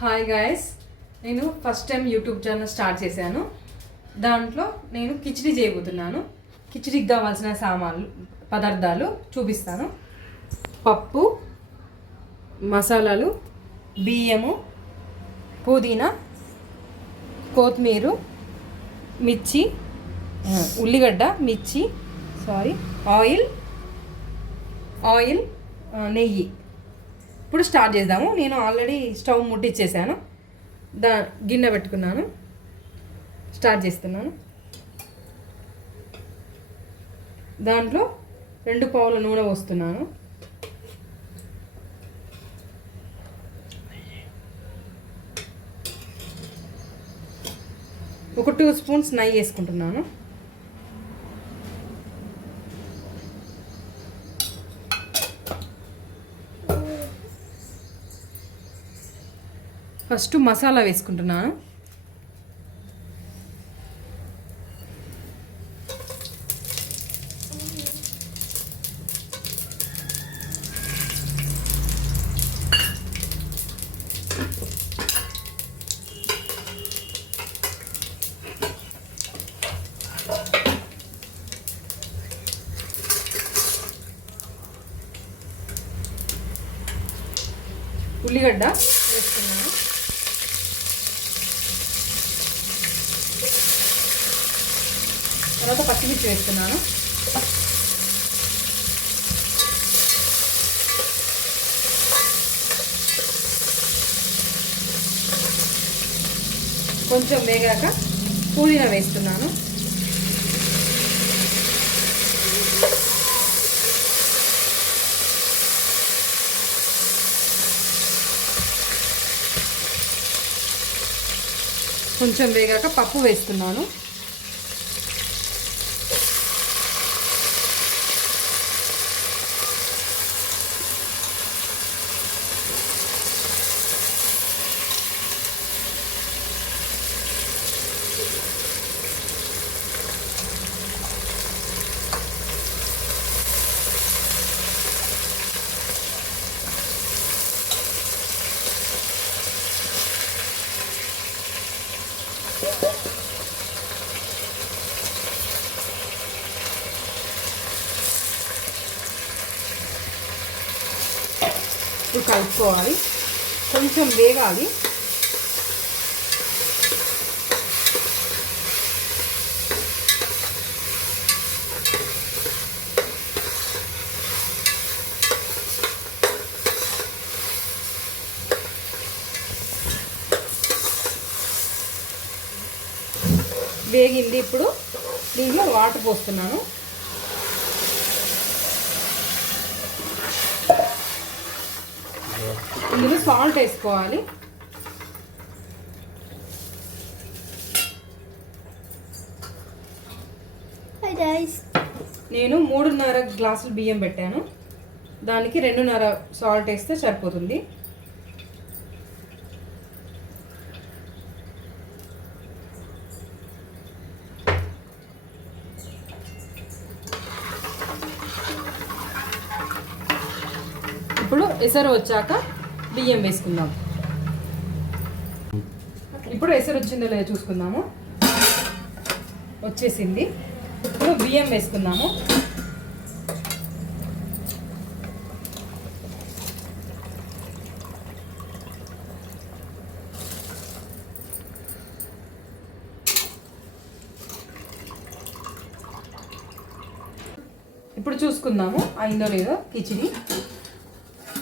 Hi guys నేను first time YouTube channel start చేశాను. దాంట్లో నేను కిచిడి చేయబోతున్నాను. కిచిడికి కావాల్సిన సామాన్లు పదార్థాలు చూపిస్తాను. పప్పు మసాలాలు బియ్యము పుదీనా కొత్తిమీర మిర్చి ఉల్లిగడ్డ మిర్చి సారీ ఆయిల్ ఆయిల్ నెయ్యి. ఇప్పుడు స్టార్ట్ చేద్దాము. నేను ఆల్రెడీ స్టవ్ ముట్టించేసాను దా గిన్నె పెట్టుకున్నాను. స్టార్ట్ చేస్తున్నాను. దాంట్లో రెండు పావుల నూనె పోస్తున్నాను. ఒక టూ స్పూన్స్ నెయ్యి వేసుకుంటున్నాను. ఫస్ట్ మసాలా వేసుకుంటున్నాను ఉల్లిగడ్డ వేసుకున్నాను. తర్వాత పచ్చిమిర్చి వేస్తున్నాను. కొంచెం వేగాక పుదీనా వేస్తున్నాను. కొంచెం వేగాక పప్పు వేస్తున్నాను. ఇప్పుడు కలుపుకోవాలి కొంచెం వేగాలి. వేగింది ఇప్పుడు. దీంట్లో వాటర్ పోస్తున్నాను. ఇందులో సాల్ట్ వేసుకోవాలి. నేను మూడున్నర గ్లాసులు బియ్యం పెట్టాను. దానికి రెండున్నర సాల్ట్ వేస్తే సరిపోతుంది. ఇప్పుడు ఎసరు వచ్చాక బియ్యం వేసుకుందాం. ఇప్పుడు ఎసరు వచ్చిందో లేదో చూసుకుందాము. వచ్చేసింది. ఇప్పుడు బియ్యం వేసుకుందాము. ఇప్పుడు చూసుకుందాము. అయిందో లేదో కిచిడి.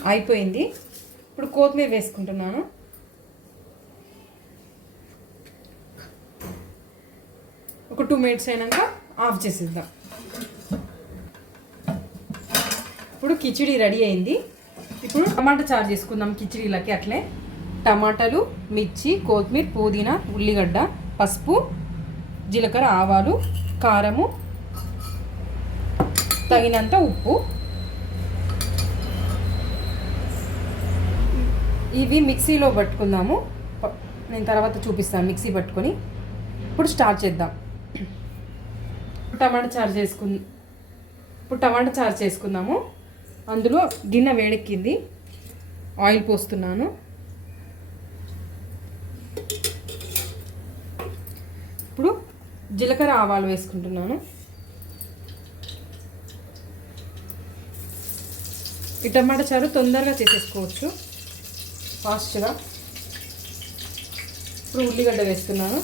అయిపోయింది. ఇప్పుడు కొత్తిమీర వేసుకుంటున్నాను. ఒక టూ మినిట్స్ అయినాక ఆఫ్ చేసేద్దాం. ఇప్పుడు కిచిడి రెడీ అయింది. ఇప్పుడు టమాటా చారు చేసుకుందాం కిచిడీలకి అట్లే. టమాటాలు మిర్చి కొత్తిమీర పుదీనా ఉల్లిగడ్డ పసుపు జీలకర్ర ఆవాలు కారము తగినంత ఉప్పు. ఇవి మిక్సీలో పట్టుకుందాము. నేను తర్వాత చూపిస్తాను మిక్సీ పట్టుకొని. ఇప్పుడు స్టార్ట్ చేద్దాం. టమాటా చారు చేసుకు ఇప్పుడు టమాటా చారు చేసుకుందాము. అందులో గిన్నె వేడెక్కింది. ఆయిల్ పోస్తున్నాను. ఇప్పుడు జీలకర్ర ఆవాలు వేసుకుంటున్నాను. ఈ టమాటా చారు తొందరగా చేసేసుకోవచ్చు. ఫాస్ట్గా. ఇప్పుడు ఉల్లిగడ్డ వేస్తున్నాను.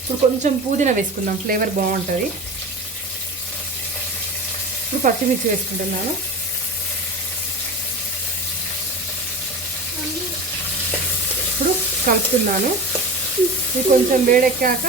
ఇప్పుడు కొంచెం పుదీనా వేసుకుందాం ఫ్లేవర్ బాగుంటుంది. ఇప్పుడు పచ్చిమిర్చి వేసుకుంటున్నాను. ఇప్పుడు కలుపుతున్నాను. ఇది కొంచెం వేడెక్కాక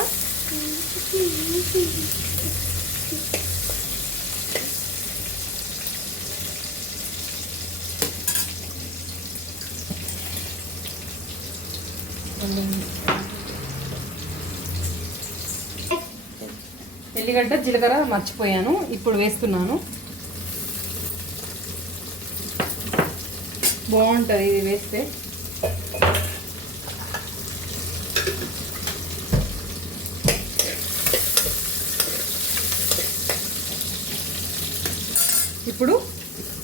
ఎల్లిగడ్డ జీలకర్ర మర్చిపోయాను. ఇప్పుడు వేస్తున్నాను. బాగుంటుంది ఇది వేస్తే. ఇప్పుడు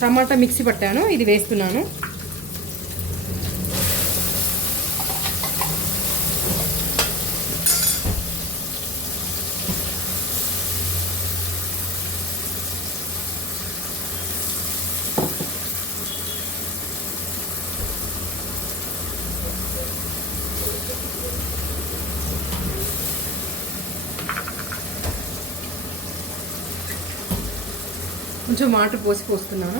టమాటా మిక్సీ పట్టాను. ఇది వేస్తున్నాను. కొంచెం వాటర్ పోసి పోస్తున్నాను.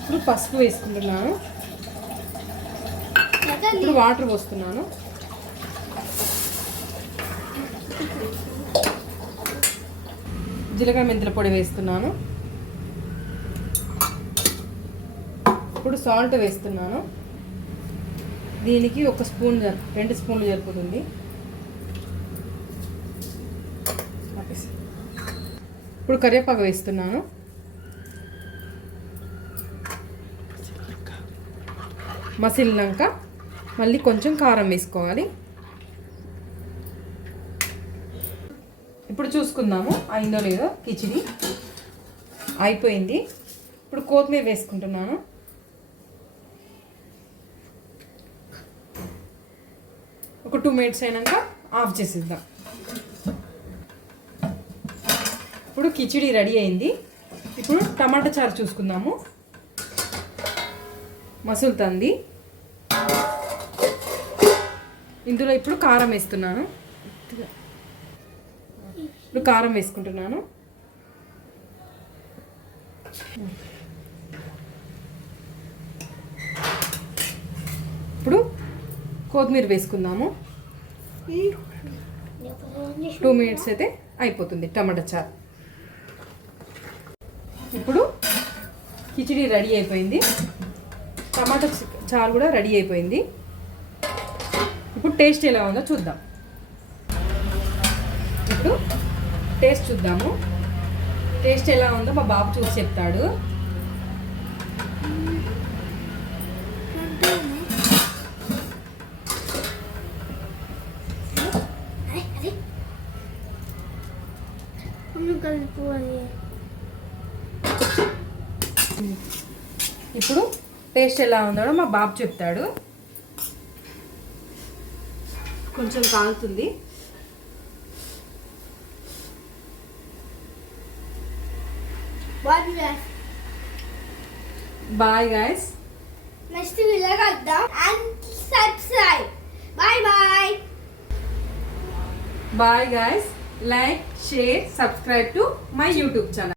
ఇప్పుడు పసుపు వేసుకుంటున్నాను. ఇప్పుడు వాటర్ పోస్తున్నాను. జీలకర్ర మెంతుల పొడి వేస్తున్నాను. ఇప్పుడు సాల్ట్ వేస్తున్నాను. దీనికి ఒక స్పూన్ రెండు స్పూన్లు జరుపుతుంది ఇప్పుడు కరివేపాకు వేస్తున్నాను. మసిలినాక మళ్ళీ కొంచెం కారం వేసుకోవాలి. ఇప్పుడు చూసుకుందాము అయిందో లేదో కిచిడి. అయిపోయింది. ఇప్పుడు కొత్తిమీర వేసుకుంటున్నాను. టూ మినిట్స్ అయినాక ఆఫ్ చేసేద్దాం. ఇప్పుడు కిచిడి రెడీ అయింది. ఇప్పుడు టమాటా చారు చూసుకుందాము. మసులుతుంది. ఇందులో ఇప్పుడు కారం వేస్తున్నాను. ఇప్పుడు కారం వేసుకుంటున్నాను. ఇప్పుడు కొత్తిమీర వేసుకుందాము. టూ మినిట్స్ అయితే అయిపోతుంది టమాటా చారు. ఇప్పుడు కిచిడి రెడీ అయిపోయింది. టమాటా చారు కూడా రెడీ అయిపోయింది. ఇప్పుడు టేస్ట్ ఎలా ఉందో చూద్దాం. ఇప్పుడు టేస్ట్ చూద్దాము. టేస్ట్ ఎలా ఉందో మా బాబు చూసి చెప్తాడు. కలుపుకోవాలి ఇప్పుడు టేస్ట్ ఎలా ఉందో మా బాబు చెప్తాడు. కొంచెం కాలుతుంది. Bye guys. నెక్స్ట్ వీడియో కలుద్దాం. And subscribe bye bye. Bye guys. Like share subscribe to my YouTube channel.